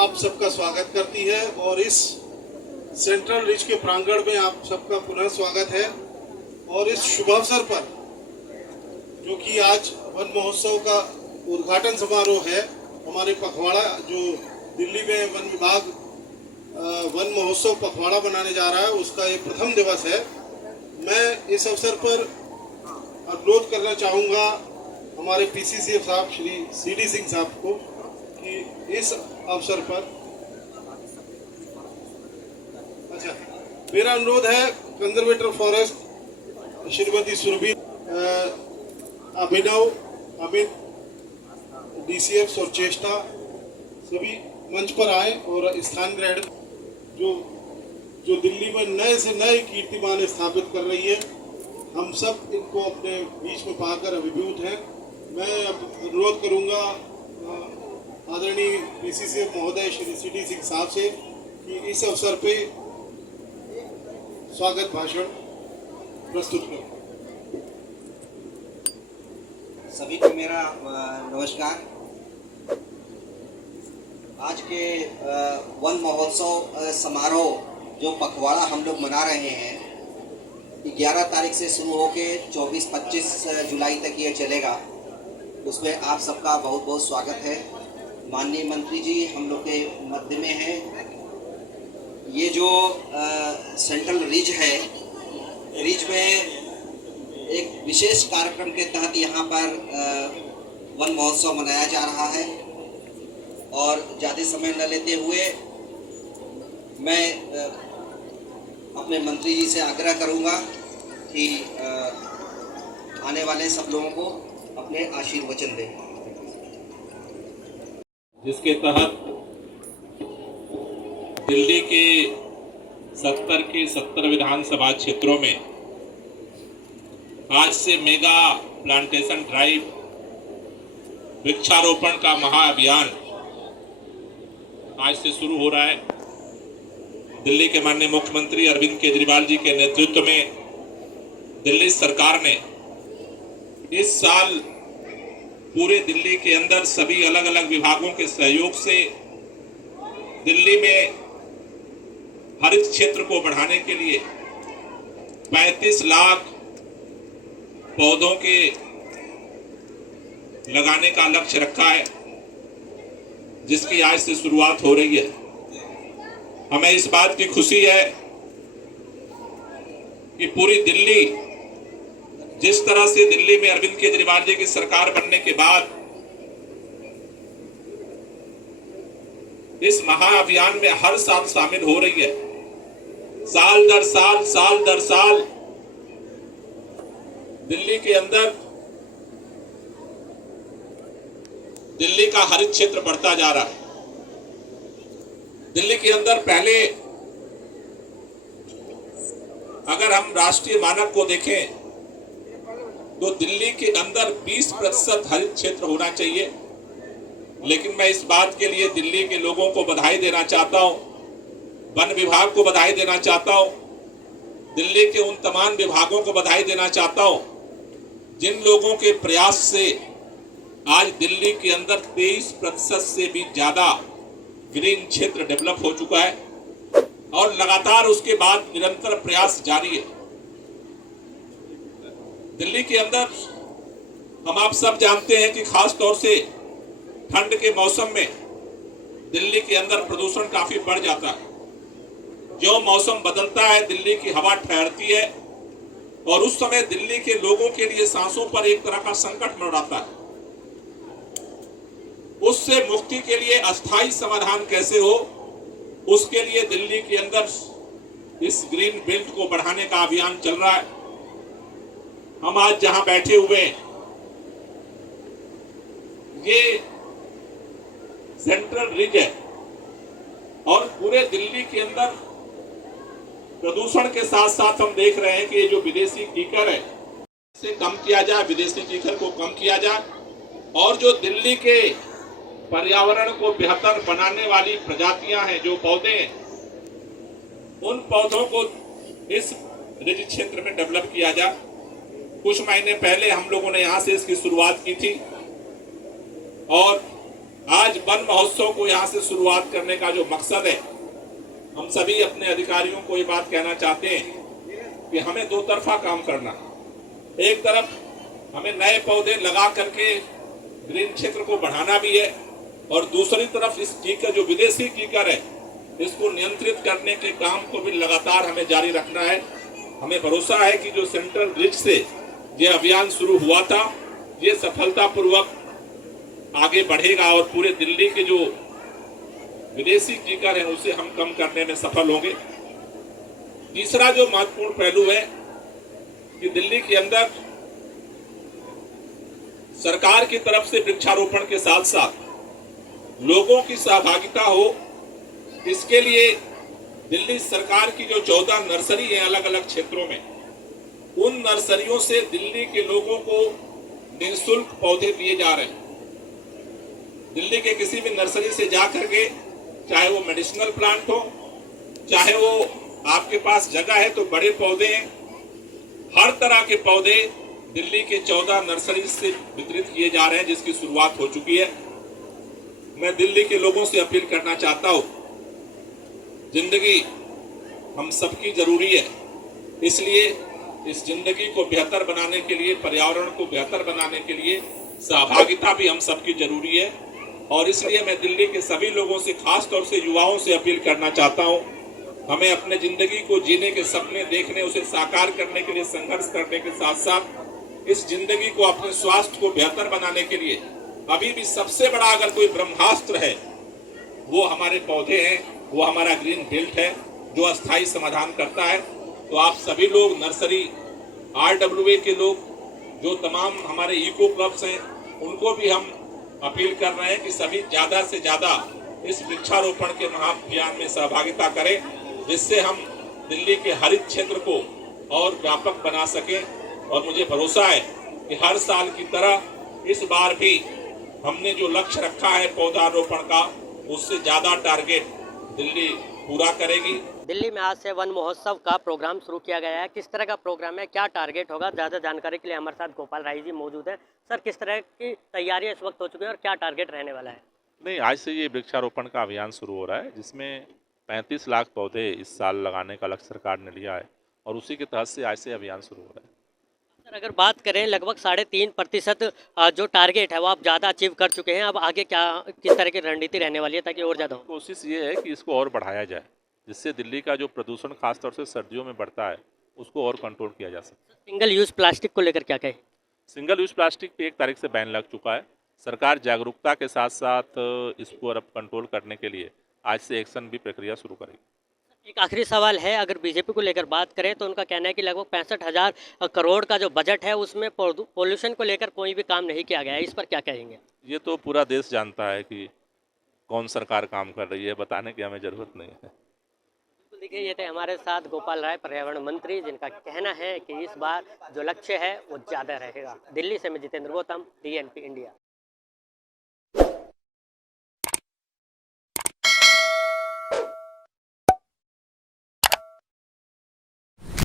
आप सबका स्वागत करती है और इस सेंट्रल रिज के प्रांगण में आप सबका पुनः स्वागत है। और इस शुभ अवसर पर जो कि आज वन महोत्सव का उद्घाटन समारोह है, हमारे पखवाड़ा जो दिल्ली में वन विभाग वन महोत्सव पखवाड़ा बनाने जा रहा है, उसका ये प्रथम दिवस है। मैं इस अवसर पर अनुरोध करना चाहूँगा हमारे पीसीसीएफ साहब श्री सीडी सिंह साहब को कि इस अवसर पर मेरा अनुरोध है कंजर्वेटर फॉरेस्ट श्रीमती सुरभि अभिनव अमित डीसीएफ और चेष्टा सभी मंच पर आए और स्थान ग्रहण जो दिल्ली में नए से नए कीर्तिमान स्थापित कर रही है, हम सब इनको अपने बीच में पाकर अभिभूत हैं। मैं अब अनुरोध करूंगा आदरणीय पीसीसीएफ महोदय श्री सीडी सिंह साहब से कि इस अवसर पे स्वागत भाषण प्रस्तुत करें। सभी को मेरा नमस्कार। आज के वन महोत्सव समारोह जो पखवाड़ा हम लोग मना रहे हैं, 11 तारीख से शुरू होके 24-25 जुलाई तक ये चलेगा। उसमें आप सबका बहुत बहुत स्वागत है। माननीय मंत्री जी हम लोग के मध्य में हैं। ये जो सेंट्रल रिज है, रिज में एक विशेष कार्यक्रम के तहत यहाँ पर वन महोत्सव मनाया जा रहा है। और ज़्यादा समय न लेते हुए मैं अपने मंत्री जी से आग्रह करूँगा कि आने वाले सब लोगों को अपने आशीर्वचन दें, जिसके तहत दिल्ली के 70 के 70 विधानसभा क्षेत्रों में आज से मेगा प्लांटेशन ड्राइव वृक्षारोपण का महाअभियान आज से शुरू हो रहा है। दिल्ली के माननीय मुख्यमंत्री अरविंद केजरीवाल जी के नेतृत्व में दिल्ली सरकार ने इस साल पूरे दिल्ली के अंदर सभी अलग अलग विभागों के सहयोग से दिल्ली में हरित क्षेत्र को बढ़ाने के लिए 35 लाख पौधों के लगाने का लक्ष्य रखा है, जिसकी आज से शुरुआत हो रही है। हमें इस बात की खुशी है कि पूरी दिल्ली, जिस तरह से दिल्ली में अरविंद केजरीवाल जी की सरकार बनने के बाद इस महाअभियान में हर साल शामिल हो रही है, साल दर साल दिल्ली के अंदर दिल्ली का हरित क्षेत्र बढ़ता जा रहा है। दिल्ली के अंदर पहले अगर हम राष्ट्रीय मानक को देखें तो दिल्ली के अंदर 20% हरित क्षेत्र होना चाहिए। लेकिन मैं इस बात के लिए दिल्ली के लोगों को बधाई देना चाहता हूं, वन विभाग को बधाई देना चाहता हूं, दिल्ली के उन तमाम विभागों को बधाई देना चाहता हूं जिन लोगों के प्रयास से आज दिल्ली के अंदर 23% से भी ज्यादा ग्रीन क्षेत्र डेवलप हो चुका है और लगातार उसके बाद निरंतर प्रयास जारी है। दिल्ली के अंदर हम आप सब जानते हैं कि खास तौर से ठंड के मौसम में दिल्ली के अंदर प्रदूषण काफी बढ़ जाता है। जो मौसम बदलता है, दिल्ली की हवा ठहरती है और उस समय दिल्ली के लोगों के लिए सांसों पर एक तरह का संकट मंडराता है। उससे मुक्ति के लिए अस्थायी समाधान कैसे हो, उसके लिए दिल्ली के अंदर इस ग्रीन बेल्ट को बढ़ाने का अभियान चल रहा है। हम आज जहां बैठे हुए हैं, ये सेंट्रल रिज है और पूरे दिल्ली के अंदर प्रदूषण के साथ साथ हम देख रहे हैं कि ये जो विदेशी कीकर है, इसे कम किया जाए, विदेशी कीकर को कम किया जाए और जो दिल्ली के पर्यावरण को बेहतर बनाने वाली प्रजातियां हैं, जो पौधे हैं, उन पौधों को इस रिज क्षेत्र में डेवलप किया जाए। कुछ महीने पहले हम लोगों ने यहां से इसकी शुरुआत की थी और आज आज वन महोत्सव को यहाँ से शुरुआत करने का जो मकसद है, हम सभी अपने अधिकारियों को ये बात कहना चाहते हैं कि हमें दो तरफा काम करना। एक तरफ हमें नए पौधे लगा करके ग्रीन क्षेत्र को बढ़ाना भी है, और दूसरी तरफ इस कीकर जो विदेशी कीकर है इसको नियंत्रित करने के काम को भी लगातार हमें जारी रखना है। हमें भरोसा है कि जो सेंट्रल रिज से ये अभियान शुरू हुआ था ये सफलतापूर्वक आगे बढ़ेगा और पूरे दिल्ली के जो विदेशी कीकर हैं उसे हम कम करने में सफल होंगे। तीसरा जो महत्वपूर्ण पहलू है कि दिल्ली के अंदर सरकार की तरफ से वृक्षारोपण के साथ साथ लोगों की सहभागिता हो, इसके लिए दिल्ली सरकार की जो 14 नर्सरी है अलग अलग क्षेत्रों में, उन नर्सरियों से दिल्ली के लोगों को निःशुल्क पौधे दिए जा रहे हैं। दिल्ली के किसी भी नर्सरी से जाकर के, चाहे वो मेडिसिनल प्लांट हो, चाहे वो आपके पास जगह है तो बड़े पौधे हैं, हर तरह के पौधे दिल्ली के 14 नर्सरी से वितरित किए जा रहे हैं, जिसकी शुरुआत हो चुकी है। मैं दिल्ली के लोगों से अपील करना चाहता हूं, जिंदगी हम सबकी जरूरी है, इसलिए इस जिंदगी को बेहतर बनाने के लिए, पर्यावरण को बेहतर बनाने के लिए सहभागिता भी हम सबकी जरूरी है। और इसलिए मैं दिल्ली के सभी लोगों से, खास तौर से युवाओं से अपील करना चाहता हूं, हमें अपने जिंदगी को जीने के सपने देखने, उसे साकार करने के लिए संघर्ष करने के साथ साथ इस जिंदगी को, अपने स्वास्थ्य को बेहतर बनाने के लिए अभी भी सबसे बड़ा अगर कोई ब्रह्मास्त्र है वो हमारे पौधे हैं, वो हमारा ग्रीन बेल्ट है जो अस्थायी समाधान करता है। तो आप सभी लोग, नर्सरी RWA के लोग, जो तमाम हमारे इको क्लब्स हैं, उनको भी हम अपील कर रहे हैं कि सभी ज्यादा से ज्यादा इस वृक्षारोपण के महाअभियान में सहभागिता करें, जिससे हम दिल्ली के हरित क्षेत्र को और व्यापक बना सकें। और मुझे भरोसा है कि हर साल की तरह इस बार भी हमने जो लक्ष्य रखा है पौधारोपण का, उससे ज्यादा टारगेट दिल्ली पूरा करेगी। दिल्ली में आज से वन महोत्सव का प्रोग्राम शुरू किया गया है। किस तरह का प्रोग्राम है, क्या टारगेट होगा, ज़्यादा जानकारी के लिए हमारे साथ गोपाल राय जी मौजूद हैं। सर, किस तरह की तैयारियां इस वक्त हो चुकी है और क्या टारगेट रहने वाला है? नहीं, आज से ये वृक्षारोपण का अभियान शुरू हो रहा है, जिसमें 35 लाख पौधे इस साल लगाने का लक्ष्य सरकार ने लिया है, और उसी के तहत से आज से अभियान शुरू हो रहा है। सर, अगर बात करें लगभग 3.5% जो टारगेट है वो आप ज़्यादा अचीव कर चुके हैं। अब आगे क्या, किस तरह की रणनीति रहने वाली है ताकि और ज़्यादा हो? कोशिश ये है कि इसको और बढ़ाया जाए, जिससे दिल्ली का जो प्रदूषण खासतौर से सर्दियों में बढ़ता है उसको और कंट्रोल किया जा सके। सिंगल यूज़ प्लास्टिक को लेकर क्या कहें? सिंगल यूज प्लास्टिक पे 1 तारीख से बैन लग चुका है। सरकार जागरूकता के साथ साथ इसको अब कंट्रोल करने के लिए आज से एक्शन भी प्रक्रिया शुरू करेगी। एक आखिरी सवाल है, अगर बीजेपी को लेकर बात करें तो उनका कहना है कि लगभग 65,000 करोड़ का जो बजट है उसमें पोल्यूशन को लेकर कोई भी काम नहीं किया गया है। इस पर क्या कहेंगे? ये तो पूरा देश जानता है कि कौन सरकार काम कर रही है, बताने की हमें ज़रूरत नहीं है। देखिए, ये थे हमारे साथ गोपाल राय, पर्यावरण मंत्री, जिनका कहना है कि इस बार जो लक्ष्य है वो ज़्यादा रहेगा। दिल्ली से मैं जितेंद्र गौतम, DNP इंडिया।